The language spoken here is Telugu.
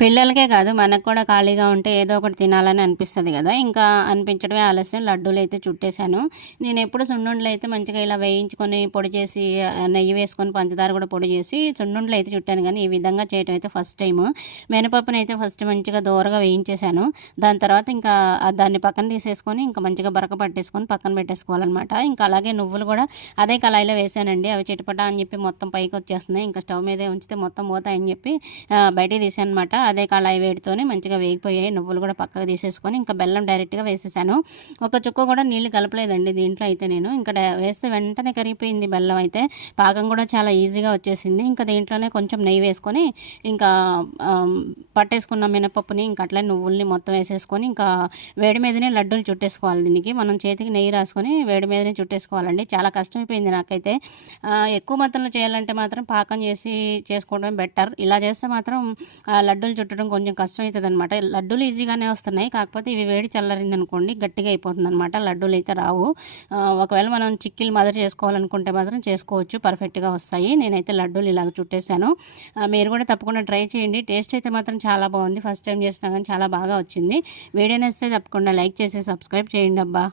పిల్లలకే కాదు మనకు కూడా ఖాళీగా ఉంటే ఏదో ఒకటి తినాలని అనిపిస్తుంది కదా. ఇంకా అనిపించడమే ఆలస్యం. లడ్డూలు అయితే చుట్టేశాను. నేను ఎప్పుడు సున్నుండలు అయితే మంచిగా ఇలా వేయించుకొని పొడి చేసి నెయ్యి వేసుకొని పంచదార కూడా పొడి చేసి సున్నుండలు అయితే చుట్టాను కానీ ఈ విధంగా చేయడం అయితే ఫస్ట్ టైం మినపప్పుని అయితే ఫస్ట్ మంచిగా దూరగా వేయించేశాను. దాని తర్వాత ఇంకా దాన్ని పక్కన తీసేసుకొని ఇంకా మంచిగా బరక పట్టేసుకొని పక్కన పెట్టేసుకోవాలన్నమాట. ఇంకా అలాగే నువ్వులు కూడా అదే కళాయిలో వేసానండి అవి చిటపట అని చెప్పి మొత్తం పైకి వచ్చేస్తున్నాయి. ఇంకా స్టవ్ మీదే ఉంచితే మొత్తం పోతాయని చెప్పి బయటికి తీసాను అనమాట అదే కళాయి వేడితోనే మంచిగా వేగిపోయాయి. నువ్వులు కూడా పక్కకు తీసేసుకొని ఇంకా బెల్లం డైరెక్ట్గా వేసేసాను. ఒక చుక్క కూడా నీళ్ళు కలపలేదండి దీంట్లో అయితే నేను. ఇంకా వేస్తే వెంటనే కరిగిపోయింది బెల్లం అయితే. పాకం కూడా చాలా ఈజీగా వచ్చేసింది. ఇంకా దీంట్లోనే కొంచెం నెయ్యి వేసుకొని ఇంకా పట్టేసుకున్న మినపప్పుని ఇంకా అట్లా నువ్వుల్ని మొత్తం వేసేసుకొని ఇంకా వేడి మీదనే లడ్డూలు చుట్టేసుకోవాలి దీనికి. మనం చేతికి నెయ్యి రాసుకొని వేడి మీదనే చుట్టేసుకోవాలండి. చాలా కష్టమైపోయింది నాకైతే. ఎక్కువ మొత్తంలో చేయాలంటే మాత్రం పాకం చేసి చేసుకోవడం బెటర్ ఇలా చేస్తే మాత్రం లడ్డూలు చుట్టడం కొంచెం కష్టం అవుతుంది అనమాట లడ్డూలు ఈజీగానే వస్తున్నాయి. కాకపోతే ఇవి వేడి చల్లారింది అనుకోండి గట్టిగా అయిపోతుంది అనమాట లడ్డూలు అయితే రావు. ఒకవేళ మనం చిక్కీలు మాదిరి చేసుకోవాలనుకుంటే మాత్రం చేసుకోవచ్చు. పర్ఫెక్ట్గా వస్తాయి. నేనైతే లడ్డూలు ఇలాగ చుట్టేసాను మీరు కూడా తప్పకుండా ట్రై చేయండి. టేస్ట్ అయితే మాత్రం చాలా బాగుంది. ఫస్ట్ టైం చేసినా కానీ చాలా బాగా వచ్చింది. వీడియో నచ్చితే తప్పకుండా లైక్ చేసి సబ్స్క్రైబ్ చేయండి అబ్బా